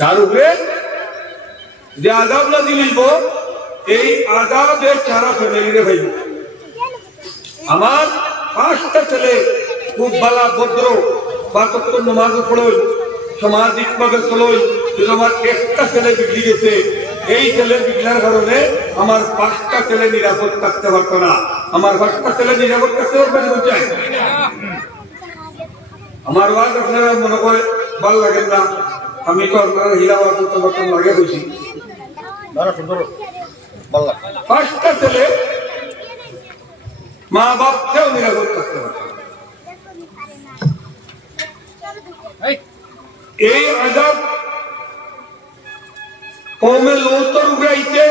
তার উপরে যে আযাব নাযিল হইব এই আযাবের সারা ফ্যামিলিরে ভাইব। আমার 5টা ছেলে খুব ভালো ভদ্র, 5 ওয়াক্ত নামাজ পড়ই, সামাজিকভাবে চলই, কিন্তু আমার একটা ছেলে বিগড়ে গেছে। এই ছেলে বিগড়ার কারণে আমার 5টা ছেলে নিরাপদ থাকতে পারতো না। আমার 5টা ছেলে নিরাপদ থাকতে পারবে না চাই। আমার ওয়াজ আপনারা মনে করে ভালো লাগেন না, আমি তো আপনারা হিলাওয়া করতে পারতাম লাগে বলছি। 5টা ছেলে মা বাপ কেউ নিরাপদ থাকতে পারত। এই আযাব কওমে লূতের উপরে আইছে,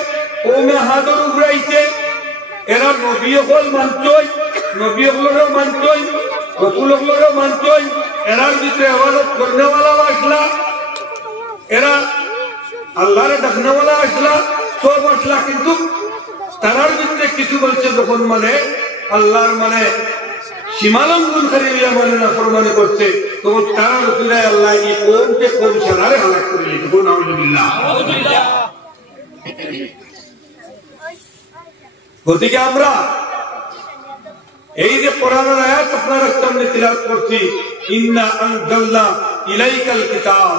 কওমে হাদের উপরে আইছে। এরা নবী হল মানছই, নবী হলেরও মানছই, রাসূল হলেরও মানছই। এরার ভিতরে ইবাদত করনেওয়ালা আসলা, এরা আল্লাহরে ডাকনেওয়ালা আসলা, সব আসলা, কিন্তু তারার ভিতরে কিছু বলছে যখন মানে আল্লাহর মানে সীমালঙ্ঘনকারী মানে নাফরমানি করছে, তখন তারা রসুল আল্লাহ এই কওমকে কওম সারারে হালাক করে দিয়েছে। নাউযুবিল্লাহ। গতিকে আমরা এই যে কোরআনের আয়াত আপনার সামনে তিলাওয়াত করছি, ইন্না আনজালনা ইলাইকাল কিতাব,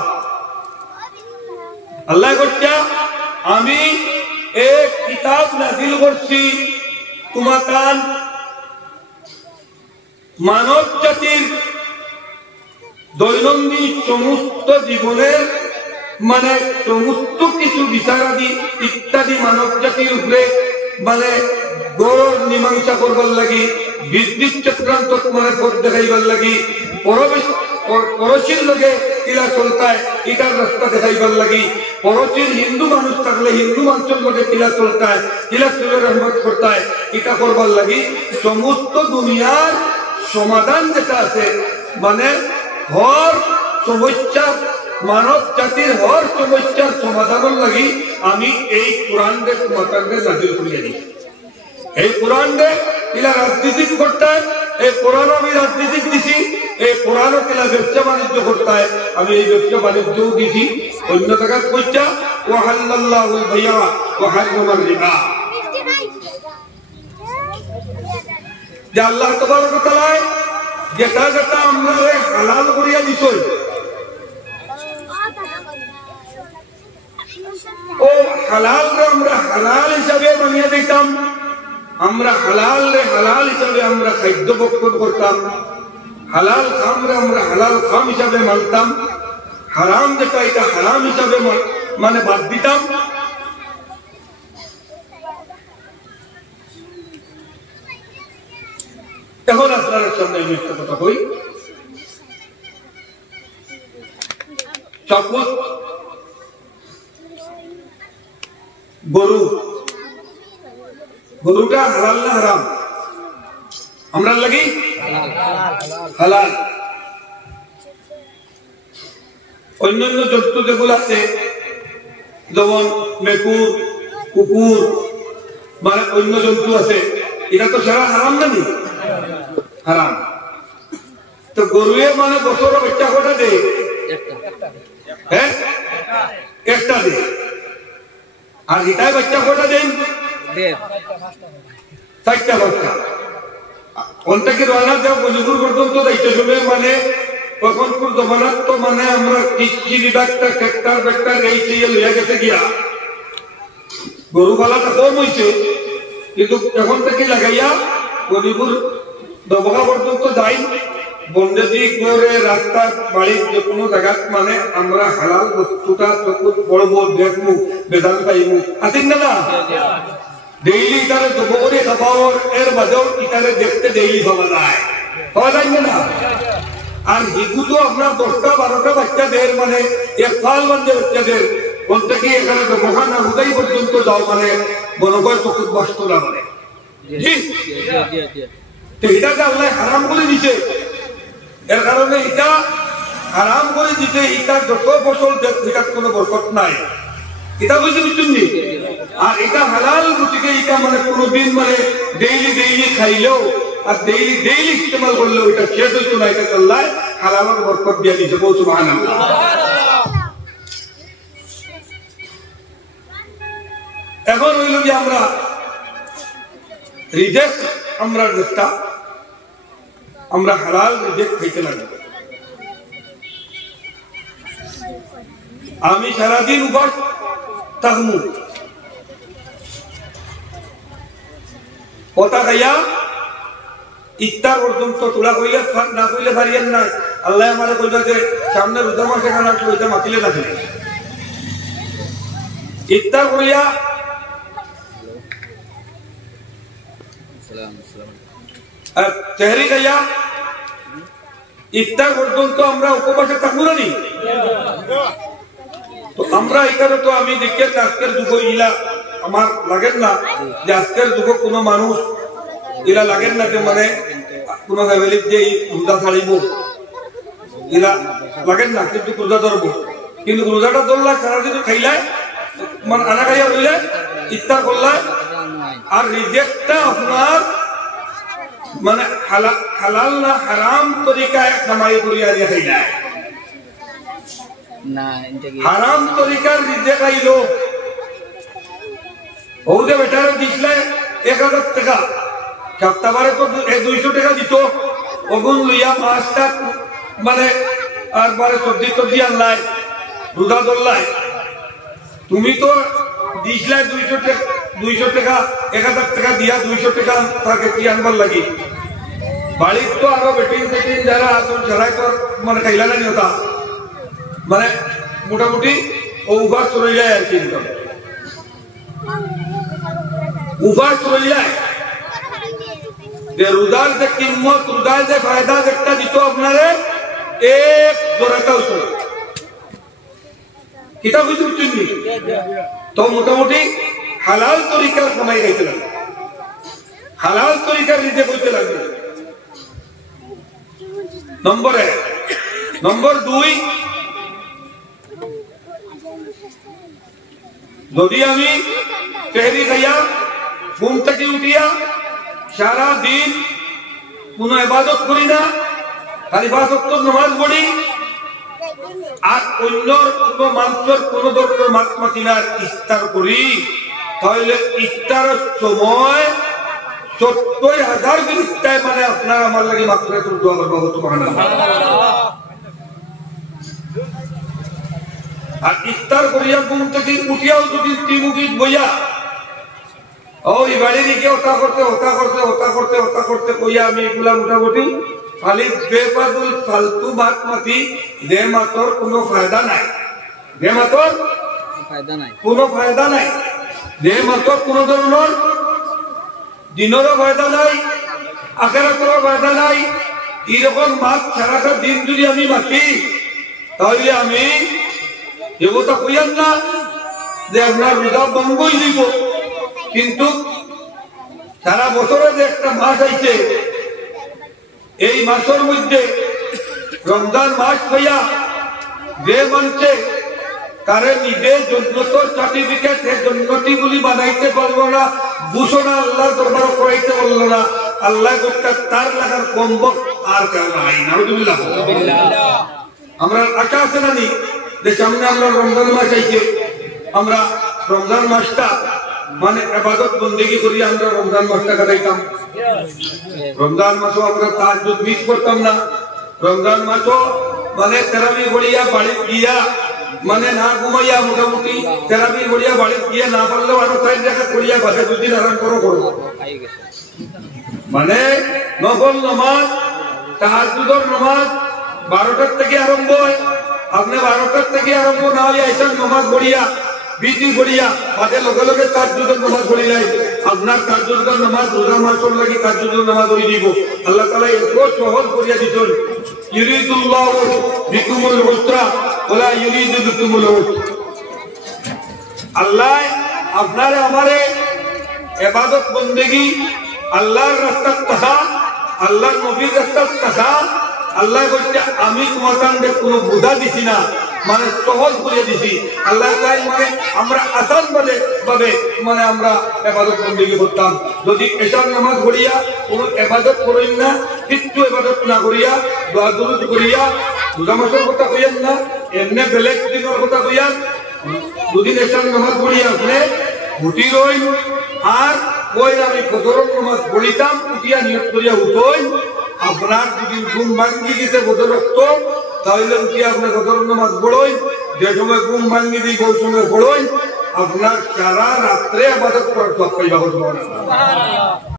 আল্লাহ বলছে আমি এক কিতাব নাযিল করছি তোমার মানব জাতির দৈনন্দিন সমস্ত জীবনের মানে সমস্ত কিছু বিচারাদি ইত্যাদি মানব জাতির উপরে মানে গৌরব মীমাংসা করবার লাগি, বিদ্যুৎ চক্রান্ত মানে পথ দেখাইবার লাগি, পড়োশীর লগে কিলা চলতায় এটার রাস্তা দেখাইবার লাগি, পড়োশীর হিন্দু মানুষ থাকলে হিন্দু মানুষের লগে কিলা চলতায় কিলা চলে রহমত করতায় এটা করবার লাগি সমস্ত দুনিয়ার সমাধান যেটা আছে মানে হর সমস্যা মানব জাতির হর সমস্যার সমাধানের লাগি আমি এই কোরআন রে তোমাকে নাযিল করিয়া দিই। এই কোরআন রে কিলা রাজনীতি করতায়, এই কোরআন আমি রাজনীতি দিছি, এই কোরআন কিলা ব্যবসা বাণিজ্য করতায় আমি এই ব্যবসা বাণিজ্যও দিছি। অন্য জায়গায় কইটা ওয়াহাল্লাল্লাহুল বাইয়া ওয়া হারামার রিবা, যে আল্লাহ তাবারক ওয়া তাআলা যেটা যেটা আমরা হালাল করিয়া দিছই ও হালাল রে আমরা হালাল হিসাবে বানিয়ে দিতাম, আমরা হালাল রে হালাল হিসাবে আমরা খাদ্য ভক্ষণ করতাম, হালাল খাম রে আমরা হালাল খাম হিসাবে মানতাম, হারাম যেটা এটা হারাম হিসাবে মানে বাদ দিতাম। এখন আপনার সামনে আমি একটা কথা কই, সাপোজ গরুটা হালাল না হারাম? আমরা লাগি হালাল। অন্যান্য জন্তু যেগুলো আছে যেমন মেকুর, কুকুর মানে অন্য জন্তু আছে, এটা তো সারা হারাম নাকি? হারাম। তো গরুয়ে মানে বছর বাচ্চা কটা দেয়? হ্যাঁ, একটা দেয়। আর এটাই বাচ্চা কটা দেন? 4টা বাচ্চা। কোনটাকে রানা দেওয়া মজুর পর্যন্ত দায়িত্ব হবে মানে তখনকার জমানাত তো মানে আমরা কৃষি বিভাগটা ট্রাক্টর ফ্যাক্টর এই চেয়ে লইয়া গেছে গিয়া গরু পালাটা কম হয়েছে, কিন্তু এখন থেকে লাগাইয়া গরিবুর দবকা পর্যন্ত যাই বন্দেজি করে রাস্তার বাড়ির যে কোনো জায়গা মানে আমরা হালাল বস্তুটা চকুত পড়বো, দেখবো, বেদান পাইবো, আসেন না? ডেইলি ইটারে জব করে খাবার এর বাদেও ইটারে দেখতে ডেইলি পাওয়া যায়, পাওয়া যায় না? আর হিগু তো আপনার 10টা 12টা বাচ্চাদের মানে 1 সাল বান্ধে বাচ্চাদের বলতে কি এখানে দবকা না হুদাই পর্যন্ত যাও মানে বনগর চকুত বস্ত না মানে এটাকে আল্লাহ হারাম করে দিছে। এর কারণে এটা হারাম করে দিতে এটা যত ফসল এটার কোনো বরকত নাই, এটা বুঝতে বুঝছেন নি? আর এটা হালাল গতিকে এটা মানে কোনোদিন মানে ডেইলি খাইলেও আর ডেইলি ইস্তেমাল করলেও এটা শেষ হইতো না, এটা আল্লাহ হালালের বরকত দিয়া দিতে বল সুবহানাল্লাহ। এখন হইল যে আমরা রিজেক্ট আমরা যেটা আমরা হালাল রিজেক্ট খাইতে লাগবে। আমি সারাদিন উপর থাকবো কথা খাইয়া ইফতার পর্যন্ত তোলা কইলে না কইলে পারিয়েন না। আল্লাহ আমারে কইলা যে সামনে রোজা মাস এখানে আসলে ওইটা মাতিলে না ইফতার করিয়া তেহরি খাইয়া ইফতার পর্যন্ত আমরা উপবাসে থাকবো না নি? তো আমরা এখানে তো আমি দেখি আজকের যুগ ইলা আমার লাগেন না যে আজকের যুগ কোনো মানুষ ইলা লাগেন না যে মানে কোন ফ্যামিলির যে রোজা ছাড়িব ইলা লাগেন না, কিন্তু রোজা ধরবো। কিন্তু রোজাটা ধরলা সারাদিন খাইলায় মানে আনা খাইয়া হইলে ইফতার করলায় আর রিজেক্টটা আপনার মানে হালাল না হারাম তরিকায় কামাই করিয়া দিয়ে খাইলায় না, হারাম তরিকার রিজেক্ট আইলো ও যে বেটারে দিসলে 1000 টাকা সপ্তাহবারে তো 200 টাকা দিত ওগুন লইয়া মাছটা মানে আর বারে সবজি টবজি আনলাই রোজা ধরলাই। তুমি তো দিসলাই 200 টাকা 1000 টাকা দিয়া 200 টাকা তাকে কি আনবার লাগি বাড়ির তো আরো বেটিং বেটিং যারা আসুন যারাই তো মানে খাইলা না নিতা মানে মোটামুটি ও উপাস চলে যায় আর কি উপাস চলে যায় যে রোজার যে কিম্মত রোজার যে ফায়দা যেটা দিত আপনারে এক জোড়াটা হতো কিতাব হইতে বুঝছেন তো মোটামুটি হালাল তরিকার কামাই গাইতে লাগবে, হালাল তরিকার রিজেক্ট হইতে লাগবে। নম্বর 1। নম্বর 2, যদি আমি তেহরি খাইয়া ঘুম থেকে উঠিয়া সারা দিন কোন ইবাদত করি না, খালি 5 ওয়াক্ত নামাজ পড়ি আর অন্যর কোন মানুষের কোন ধরনের মাতমাতিনার ইফতার করি, তাহলে ইফতারের সময় 70,000 বিরুদ্ধে মানে আপনার আমার লাগে মাগফিরাতুল দোয়া করবো সুবহানাল্লাহ। আর ইফতার করিয়া ঘুম থেকে উঠিয়াও যদি ত্রিমুখী বইয়া ওই বাড়ি দিকে ওটা করতে কইয়া আমি এগুলা মোটামুটি খালি বেফাদুল ফালতু বাত মাতি দে মাতর কোনো ফায়দা নাই, দে মাতর কোনো ফায়দা নাই, দে মাতর কোনো ধরনের দিনেরও ফায়দা নাই আখিরাতেরও ফায়দা নাই। এরকম মাত সারাটা দিন যদি আমি মাতি তাহলে আমি এগোটা কইয়ান না যে আপনার রোজা ভঙ্গই দিব, কিন্তু সারা বছরে যে একটা মাস আইছে এই মাসের মধ্যে রমজান মাস হইয়া যে মানছে তারে নিজে জন্নত সার্টিফিকেট জন্নতি বলি বানাইতে পারলো না, ঘোষণা আল্লাহর দরবার করাইতে পারলো না, আল্লাহ গোটা তার লাগার কম্বক আর কেউ নাই। নাউযুবিল্লাহ। আমরা আশা আছে না নি যে সামনে আমরা রমজান মাস আইছে, আমরা রমজান মাসটা মানে ইবাদত বন্দেগী করি আমরা রমজান মাসটা কাটাইতাম। রমজান মাসও আমরা তাহাজ্জুদ মিস করতাম না, রমজান মাসও মানে তারাবি পড়িয়া বাড়ি গিয়া মানে না ঘুমাইয়া মোটামুটি তারাবি পড়িয়া বাড়ি গিয়া না পারলেও আরো 4 রাকাত পড়িয়া বাসা 2 দিন আরাম করবো মানে নফল নামাজ তাহাজ্জুদের নামাজ 12টার থেকে আরম্ভ হয়। আপনি 12টার থেকে আরম্ভ না হইয়া এসব নামাজ পড়িয়া বিধি পড়িয়া বাদে লগে লগে তাহাজ্জুদের নামাজ পড়ি নাই, আপনার তাহাজ্জুদের নামাজ রোজা মাসের লাগি তাহাজ্জুদের নামাজ হই দিব। আল্লাহ তাআলা এত সহজ করিয়া দিছেন, ইউরিদুল্লাহু বিকুমুল উসরা ওয়ালা ইউরিদু বিকুমুল উসরা। আল্লাহ আপনারে আমারে ইবাদত বندگی আল্লাহর রাস্তায় তাহা আল্লাহর নবীর রাস্তায় তাহা আল্লাহ বলতে আমি তোমাদের কোনো বোঝা দিছি না, মানে সহজ করে দিছি আল্লাহ তাই মানে আমরা আসান ভাবে মানে আমরা ইবাদত বন্দেগী করতাম যদি এশার নামাজ পড়িয়া কোনো ইবাদত করেন না কিচ্ছু ইবাদত না করিয়া দোয়া দুরুদ করিয়া রোজা মাসের কথা কইেন না এমনি বেলেগ দিনের কথা কইয়ান দুদিন এশার নামাজ পড়িয়া আপনি উঠি রইন আর কই আমি ফজরের নামাজ পড়িতাম উঠিয়া নিয়ত করিয়া উঠই আপনার যদি ঘুম ভাঙ্গি দিতে ফজর রক্ত তাহলে উঠিয়া আপনি ফজরের নামাজ পড়ই যে সময় ঘুম ভাঙ্গি দিই ওই সময় পড়ই আপনার সারা রাত্রে ইবাদত করার সব পাইবা।